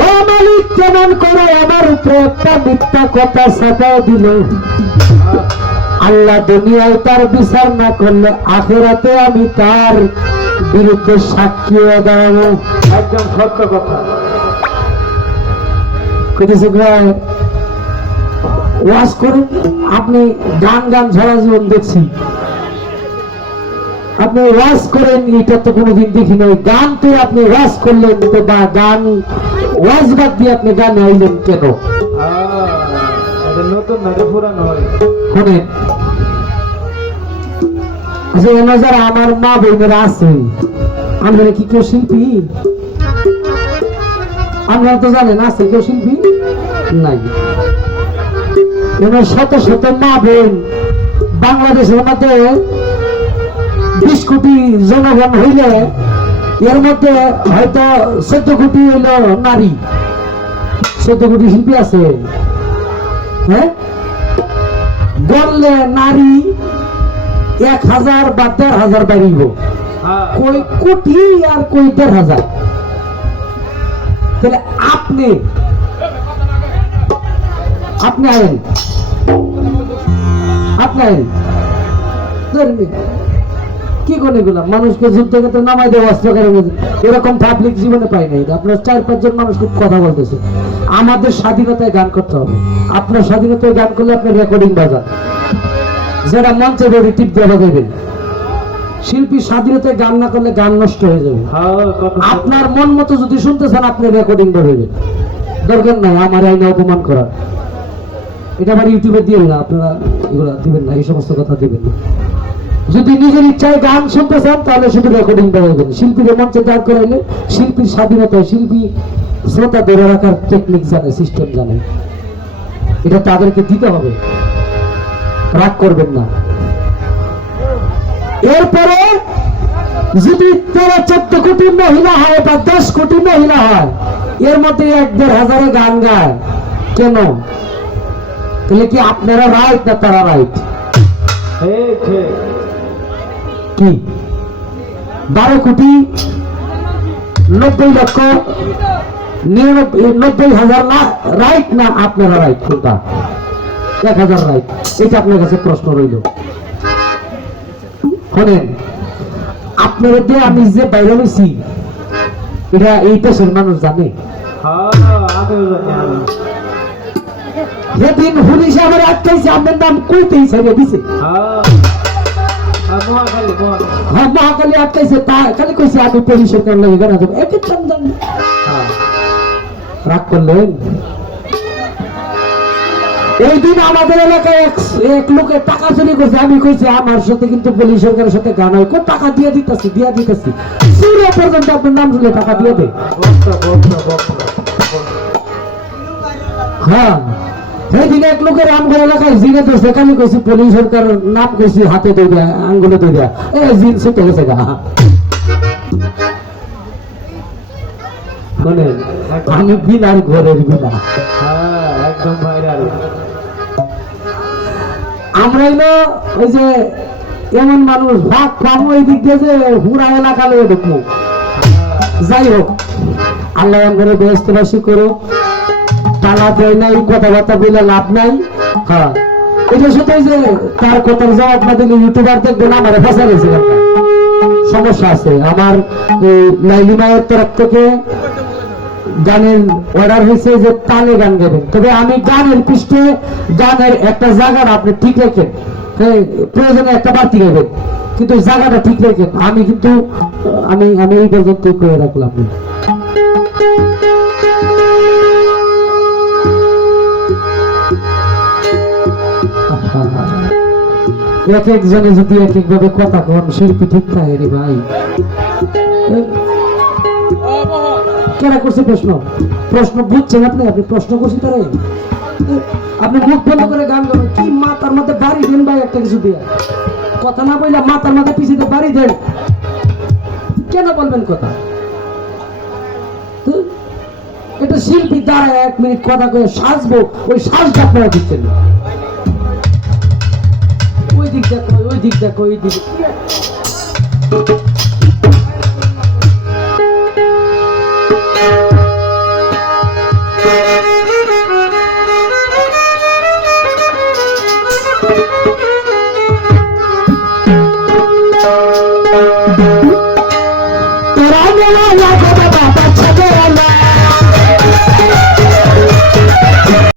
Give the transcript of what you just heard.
ও মালিক কেমন করে আমার উপরে একটা মিথ্যা কথা চাপাও দিল। আল্লাহ দুনিয়ায় তার বিচার না করলে আখিরাতে আমি তার বিরুদ্ধে সাক্ষী দাঁড়াবো। একদম সত্য কথা। কইতেছে ওয়াজ করেন, আপনি গান গান সারা জীবন দেখছি, আপনি ওয়াজ করেন এটা তো কোনোদিন দেখি নাই, গান তো আপনি ওয়াজ করলেন তো, বা গান ওয়াজ বাদ দিয়ে আপনি গান আইলেন কেন? নতুন নাটক পুরানো হয়। শোনেন, যারা আমার মা বোনেরা আছে, আমরা কি কেউ শিল্পী? আপনারা তো জানেন আছে কেউ শিল্পী নাই। শত শত মা বোন, বাংলাদেশের মধ্যে 20 কোটি জনগণ হইলে এর মধ্যে হয়তো 14 কোটি হইল নারী। 14 কোটি শিল্পী আছে, হ্যাঁ, গড়লে নারী 1000 বা 1500 বাড়িব, কই কোটি আর কই 1500। তাহলে আপনি আইন, আপনি আইন কি করে এগুলা মানুষকে যুদ্ধ ক্ষেত্রে নামাই দেওয়া অস্ত্র করে, এরকম পাবলিক জীবনে পাই নাই। আপনার 4-5 জন মানুষ খুব কথা বলতেছে। আমাদের স্বাধীনতায় গান করতে হবে। আপনার স্বাধীনতায় গান করলে আপনি রেকর্ডিং বাজান, যেটা মঞ্চে বেরো টিপ দেওয়া দেবেন। শিল্পী স্বাধীনতায় গান না করলে গান নষ্ট হয়ে যাবে। আপনার মন মতো যদি শুনতে চান আপনি রেকর্ডিং বাজাবেন, দরকার নাই আমার আইনে অপমান করার। এটা আবার ইউটিউবে দিবেন না, আপনারা এগুলা দিবেন না, এই সমস্ত কথা দিবেন না। যদি নিজের ইচ্ছায় গান শুনতে চান তাহলে শুধু রেকর্ডিং বাজাবেন। শিল্পীর মঞ্চে দাঁড় করাইলে শিল্পীর স্বাধীনতায় শিল্পী শ্রোতা ধরে রাখার টেকনিক জানে, সিস্টেম জানে, এটা তাদেরকে দিতে হবে, রাগ করবেন না। এরপরে যদি 13-14 কোটি মহিলা হয় বা 10 কোটি মহিলা হয়, এর মধ্যে 1-1,500 গান গায় কেন? তাহলে কি আপনারা রাইট না তারা রাইট? কি 12 কোটি 90 লক্ষ 99,000 না রাইট না আপনারা রাইট? কোনটা 1000 রাইট? এটা আপনার কাছে প্রশ্ন রইল। শোনেন, আপনার দিয়ে আমি যে বাইরে হয়েছি এটা এই দেশের মানুষ জানে। সেদিন পুলিশ আমার আটকাইছে, আপনার নাম কইতেই ছেড়ে দিছে। হ্যাঁ, মহাকালী আটকাইছে, তা খালি কইছে আমি পুলিশের কারণে গানা দেবো। একে চন্দন রাগ করলেন। ওই দিন আমাদের এলাকায় এক লোকের টাকা চুরি করছে। আমি কইছি আমার সাথে কিন্তু পুলিশ সরকারের সাথে গান হয়, টাকা দিয়ে দিতেছি চুরি পর্যন্ত আপনার নাম শুনে টাকা দিয়ে দেয়। হ্যাঁ, সেইদিন এক লোকের আমগর এলাকায় জিনে তো সেখানে কইছি পুলিশ সরকার নাম কইছি, হাতে দইরা আঙ্গুলে দইরা জিন ছুটে গেছে গা। শোনেন, আমি বিলার ঘরের বিলা, একদম ভাইরাল। আমরা ওই যে এমন মানুষ ভাগ কম ওই দিক দিয়ে যে পুরা এলাকা লয়ে ঢুকবো। যাই হোক, আল্লাহ আমাদের ব্যস্তবাসী করো। তালা দেয় নাই, কথাবার্তা বলে লাভ নাই। হ্যাঁ, এটা শুধু যে তার কথার জবাব না দিলে ইউটিউবার দেখবে না আমার ফসা গেছে, সমস্যা আছে। আমার লাইলি মায়ের তরফ থেকে গানের অর্ডার হয়েছে যে তালে গান গাবেন, তবে আমি গানের পৃষ্ঠে গানের একটা জায়গাটা আপনি ঠিক রাখেন, প্রয়োজনে একটা বাড়তি গাবেন, কিন্তু জায়গাটা ঠিক রাখেন। আমি কিন্তু আমি এই পর্যন্ত করে রাখলাম। এক একজনে যদি এক একভাবে কথা কন, শিল্পী ঠিক থাকে রে ভাই। কেনা করছে প্রশ্ন বুঝছেন আপনি? আপনি প্রশ্ন করছি তারে, আপনি মুখ বন্ধ করে গান গাবেন কি? মাথার মধ্যে বাড়ি দেন ভাই, একটা কিছু দিয়ে কথা না বললে মাথার মধ্যে পিছিয়ে বাড়ি দেন। কেন বলবেন কথা? এটা শিল্পী দ্বারা 1 মিনিট কথা কয়ে সাজবো, ওই সাজটা আপনারা দিচ্ছেন না। ওই দিক দেখো, ওই দিক দেখো, ওই দিক